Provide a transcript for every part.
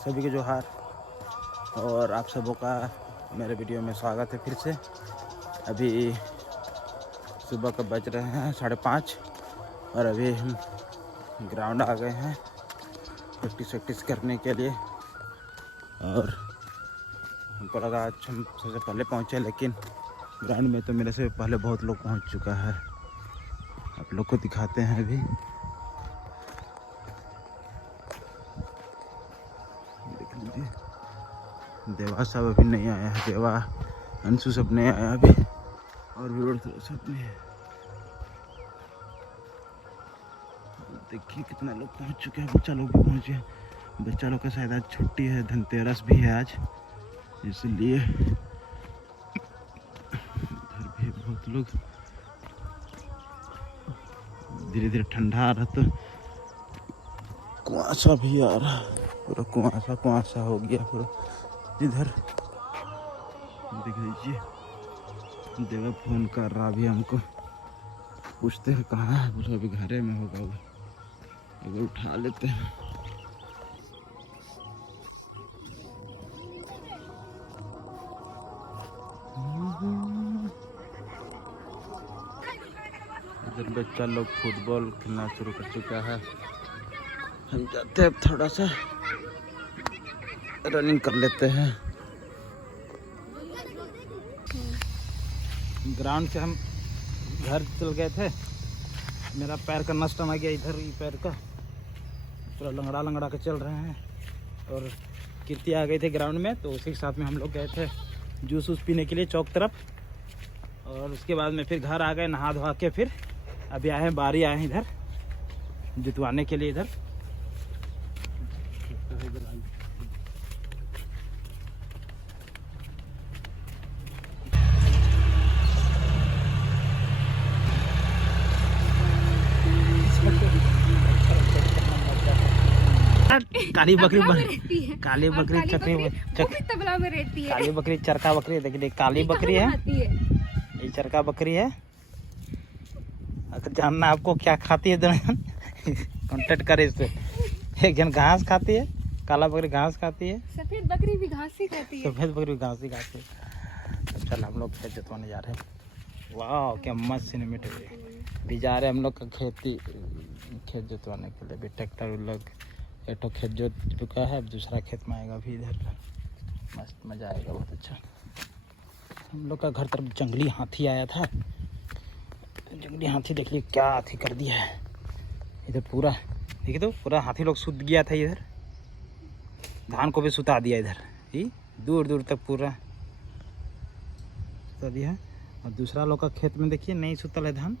सभी के जोहार और आप सबों का मेरे वीडियो में स्वागत है फिर से। अभी सुबह का बज रहे हैं 5:30 और अभी हम ग्राउंड आ गए हैं प्रैक्टिस करने के लिए। और हमको लगा आज हम सबसे पहले पहुँचे, लेकिन ग्राउंड में तो मेरे से पहले बहुत लोग पहुँच चुका है। आप लोग को दिखाते हैं। अभी देख लीजिए, देवा सब अभी नहीं आया है। देवा अंशु सब नहीं आया अभी, और भी रोड सब नहीं है। देखिए कितना लोग पहुंच चुके हैं। बच्चा लोग भी पहुंचे हैं। बच्चा लोग का शायद आज छुट्टी है, धनतेरस भी है आज, इसलिए इधर भी बहुत लोग। धीरे धीरे ठंडा आ रहा तो कुआसा भी आ रहा, पूरा कुआसा हो गया पूरा इधर। देख लीजिए, देवा फोन कर रहा अभी हमको, पूछते हैं कहाँ है। बोला अभी घरे में होगा वो, अगर उठा लेते हैं। इधर बच्चा लोग फुटबॉल खेलना शुरू कर चुका है। हम जाते हैं, थोड़ा सा रनिंग कर लेते हैं। ग्राउंड से हम घर चल गए थे। मेरा पैर का नष्ट आ गया, इधर ही पैर का पूरा लंगड़ा के चल रहे हैं। और कीर्ति आ गई थी ग्राउंड में, तो उसी के साथ में हम लोग गए थे जूस पीने के लिए चौक तरफ। और उसके बाद में फिर घर आ गए, नहा धोवा के फिर अभी आए हैं, बारी आए हैं इधर जितवाने के लिए। इधर काली बकरी तबला में रहती है। काली बकरी चरका बकरी। देखिए काली बकरी है, ये चरका बकरी है। अगर जानना आपको क्या खाती है दोनों कांटेक्ट करे इससे। एक जन घास खाती है, काला बकरी घास खाती है, सफेद बकरी भी घास ही खाती है। सफेद बकरी घास ही खाती है। अब चल हम लोग खेत जोतवाने जा रहे हैं। वाह क्या मस्त सिनेमेट है। भी जा रहे हैं हम लोग का खेत जोतवाने के लिए। भी ट्रैक्टर लोग एक तो खेत जोत चुका है, अब दूसरा खेत में आएगा अभी। इधर मस्त मज़ा आएगा, बहुत अच्छा। हम लोग का घर तरफ जंगली हाथी आया था। जंगली हाथी देख लीजिए क्या हाथी कर दिया है इधर पूरा। देखिए तो पूरा हाथी लोग सुत गया था इधर, धान को भी सुता दिया इधर ही, दूर दूर तक पूरा सुता दिया है। और दूसरा लोग का खेत में देखिए नहीं सुतल है धान,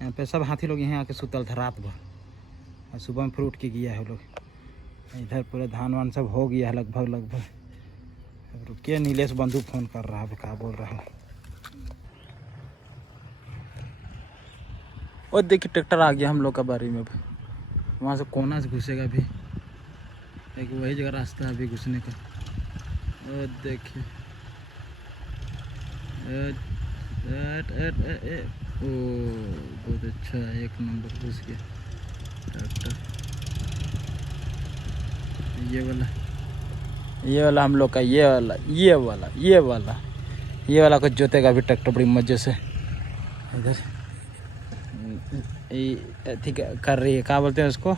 यहाँ पे सब हाथी लोग यहाँ आके सुतल था रात भर, और सुबह में फिर उठ के गया है लोग। इधर पूरा धान वान सब हो गया है लगभग। रुकिए, नीलेश बंधु फोन कर रहा है, क्या बोल रहा हूँ। और देखिए ट्रैक्टर आ गया हम लोग का बारी में। वहाँ से कोना से घुसेगा अभी, एक वही जगह रास्ता है अभी घुसने का। और देखिए ओ बहुत अच्छा है, एक नंबर घुस गया ट्रैक्टर। ये वाला हम लोग का, ये वाला को जोतेगा अभी ट्रैक्टर बड़ी मजे से। इधर ठीक कर रही है, क्या बोलते हैं उसको,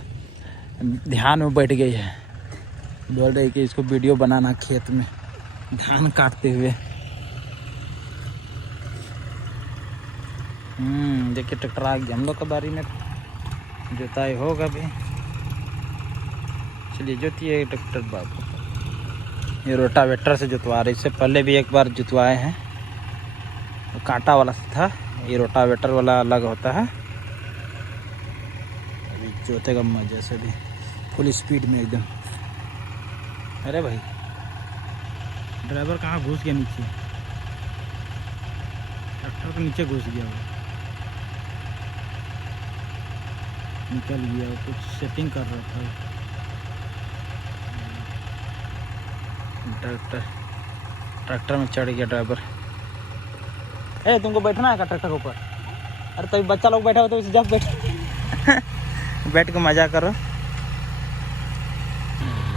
ध्यान में बैठ गई है। बोल रही है कि इसको वीडियो बनाना खेत में धान काटते हुए। देखिए ट्रैक्टर आ गया हम लोग का बारी में, जोताई होगा भी। चलिए जोतिए ट्रैक्टर बाबू। ये रोटावेटर से जोतवा रहे, इससे पहले भी एक बार जोतवाए हैं, वो कांटा वाला था। ये रोटावेटर वाला अलग होता है। अभी जोतेगा मजे से भी, फुल स्पीड में एकदम। अरे भाई ड्राइवर कहाँ घुस गया नीचे, ट्रैक्टर के नीचे घुस गया वो, निकल गया। वो कुछ सेटिंग कर रहा था ट्रैक्टर में चढ़ गया ड्राइवर। तुमको बैठना है क्या ट्रैक्टर के ऊपर? अरे तभी बच्चा लोग बैठा हो तो उसे जब बैठ के मजा करो।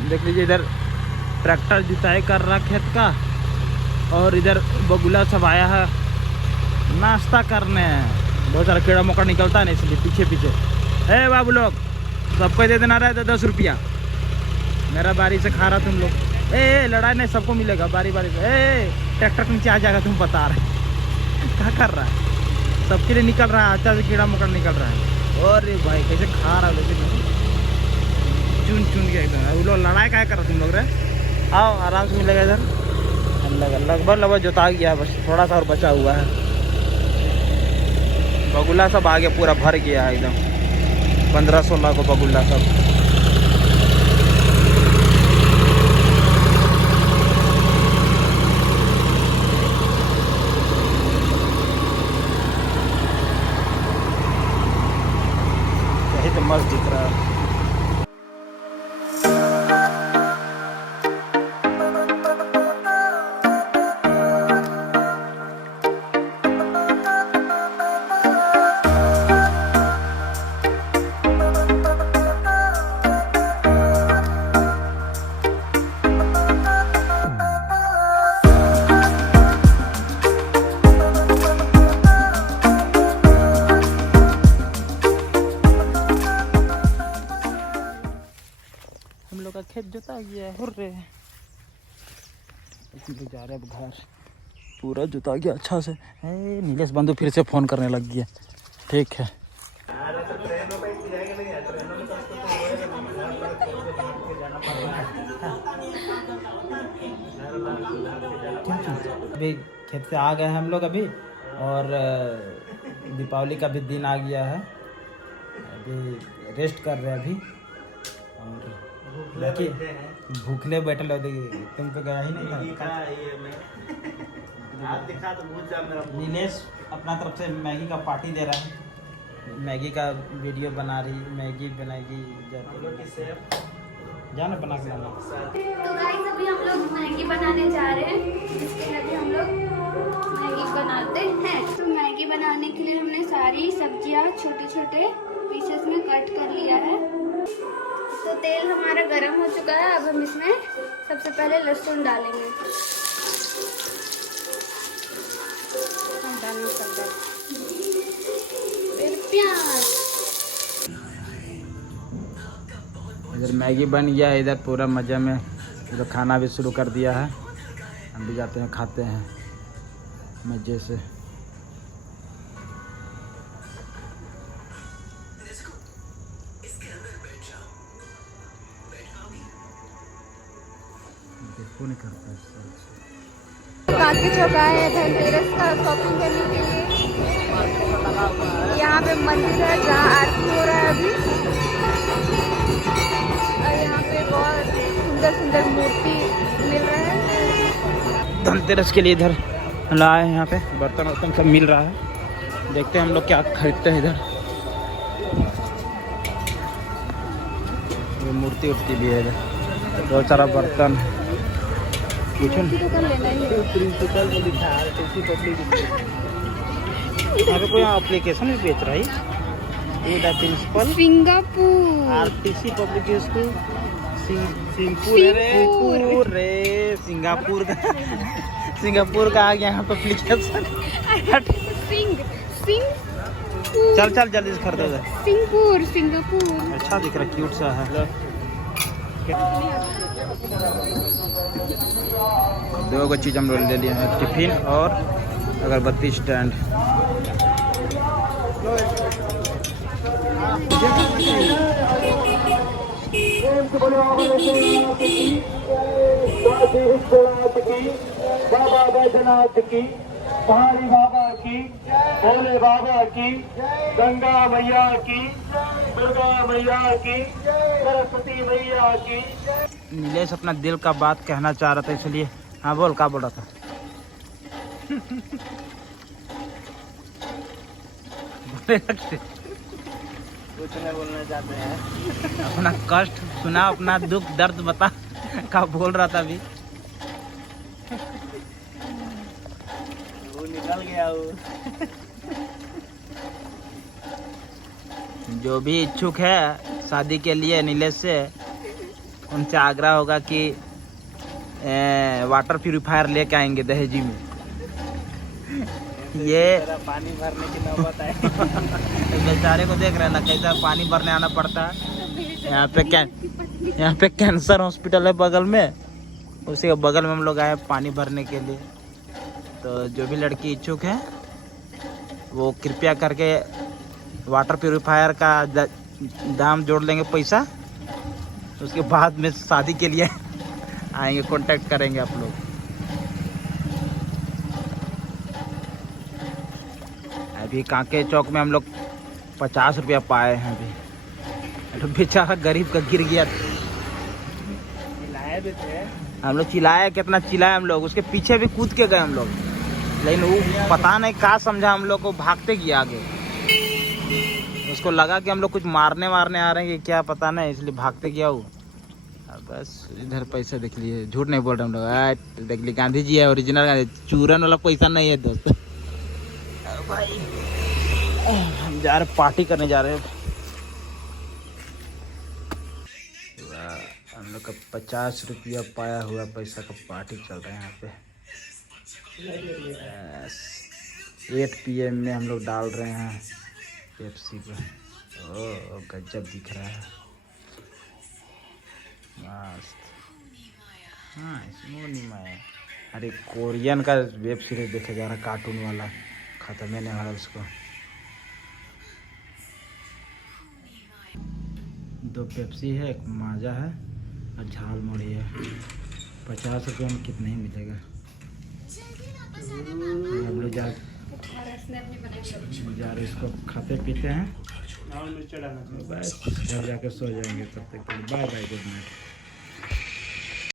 देख लीजिए इधर ट्रैक्टर जुताई कर रहा खेत का, और इधर बगुला सब आया है नाश्ता करने। बहुत सारा कीड़ा मकोड़ा निकलता है ना, इसलिए पीछे पीछे। ए बाबू लोग, सबको दे देना रहा है 10 रुपया। मेरा बारी से खा रहा तुम लोग। ए लड़ाई नहीं, सबको मिलेगा बारी बारी से। ए ट्रैक्टर के नीचे आ जाएगा, तुम बता रहे क्या कर रहा है? सबके लिए निकल रहा है, अच्छा से कीड़ा मकोड़ा निकल रहा है। और भाई कैसे खा रहा है, लेकिन चुन चुन के एकदम। वो लोग लड़ाई क्या कर रहा तुम लोग रे? आओ आराम से मिलेगा इधर। लगभग जोता गया, बस थोड़ा सा और बचा हुआ है। बगुला सब आगे पूरा भर गया है एकदम, 15-16 को बगुला सब। यही तो मस्त दिख रहा है। हम लोग का खेत जोता गया है। हुर्रे, जा रहे अब घर। पूरा जोता गया अच्छा से। नीलेश बंधु फिर से फोन करने लग गया। ठीक है, अभी खेत से आ गए हैं हम लोग अभी, और दीपावली का भी दिन आ गया है। अभी रेस्ट कर रहे हैं अभी, और बाकी भूखले बैठे लोग। तुम तो गया ही नहीं था। नीलेश अपना तरफ से मैगी का पार्टी दे रहा है। मैगी का वीडियो बना रही, मैगी बनाएगी जाना बना के लाना। तो गाइस अभी हम लोग मैगी बनाने जा रहे हैं। इसके लिए अभी हम लोग मैगी बनाते हैं। तो मैगी बनाने के लिए हमने सारी सब्जियां छोटे छोटे पीसेस में कट कर लिया है। तो तेल हमारा गर्म हो चुका है। अब हम इसमें सबसे पहले लहसुन डालेंगे। हम डालेंगे सब, फिर प्याज। इधर मैगी बन गया है, इधर पूरा मज़े में इधर खाना भी शुरू कर दिया है। हम भी जाते हैं, खाते हैं मज़े से। नहीं करता काफी चौका है धनतेरस का शॉपिंग करने के लिए। यहाँ पे मंदिर है जहाँ आरती हो रहा है अभी, और यहाँ पे बहुत सुंदर सुंदर मूर्ति मिल रहा है। धनतेरस के लिए इधर लाए हैं। यहाँ पे बर्तन वर्तन सब मिल रहा है। देखते हैं हम लोग क्या खरीदते हैं इधर। ये मूर्ति उर्ति भी है इधर, बहुत सारा बर्तन है। यहाँ पे कोई एप्लीकेशन भी बेच रहा है। ये principal Singapore RTC public school Singapore रे सिंगापुर का सिंगापुर का आ गया यहाँ पे एप्लीकेशन। चल चल जल्दी से खरीदो। सिंगापुर अच्छा दिख रहा है, क्यूट सा है। दो चीज़ हम लोग ले लिए हैं, टिफिन और अगरबत्ती स्टैंड। बाबा बैजनाथ की, पहाड़ी बाबा की, भोले बाबा की, गंगा मैया की, दुर्गा मैया की, सरस्वती मैया की। नीलेश अपना दिल का बात कहना चाह रहा था, इसलिए। हाँ बोल, क्या बोल रहा था? कुछ नहीं बोलना चाहते हैं। अपना कष्ट सुना, अपना दुख दर्द बता। क्या बोल रहा था अभी? वो निकल गया वो। जो भी इच्छुक है शादी के लिए नीलेश से, उनसे आग्रह होगा कि वाटर प्यूरिफायर लेके आएंगे दहेजी में। ये पानी भरने की नौबत है। बेचारे को देख रहे हैं ना कैसा पानी भरने आना पड़ता है। यहाँ पे कैंसर हॉस्पिटल है बगल में, उसी के बगल में हम लोग आए पानी भरने के लिए। तो जो भी लड़की इच्छुक है वो कृपया करके वाटर प्यूरिफायर का दाम जोड़ लेंगे पैसा, उसके बाद में शादी के लिए आएंगे, कांटेक्ट करेंगे आप लोग। अभी कांके चौक में हम लोग 50 रुपया पाए हैं अभी। तो बेचारा गरीब का गिर गया। चिल्लाए भी थे हम लोग, चिल्लाए कितना चिल्लाए हम लोग, उसके पीछे भी कूद के गए हम लोग, लेकिन वो पता नहीं क्या समझा हम लोग को, भागते गया आगे। उसको लगा कि हम लोग कुछ मारने आ रहे हैं कि क्या पता नहीं, इसलिए भागते गया वो। बस इधर पैसा देख लिए, झूठ नहीं बोल रहे हम लोग। देख ली गांधी जी है, ओरिजिनल गांधी, चूरन वाला पैसा नहीं है दोस्त। भाई हम जा रहे पार्टी करने जा रहे हैं। हम लोग का 50 रुपया पाया हुआ पैसा का पार्टी चल रहा है यहाँ पे। 8 PM में हम लोग डाल रहे हैं पेप्सी को। ओ गजब दिख रहा है, मस्त। हाँ इसमें अरे कोरियन का वेब सीरीज देखे जा रहा है, कार्टून वाला, खत्म ही नहीं हो रहा उसको। 2 पेप्सी है, एक माजा है और झाल मुड़ी है। 50 रुपये में कितना ही मिलेगा। हम लोग जा रहे इसको खाते पीते हैं, बस घर जाके सो जाएंगे। तब तक बाय बाय, गुड नाइट।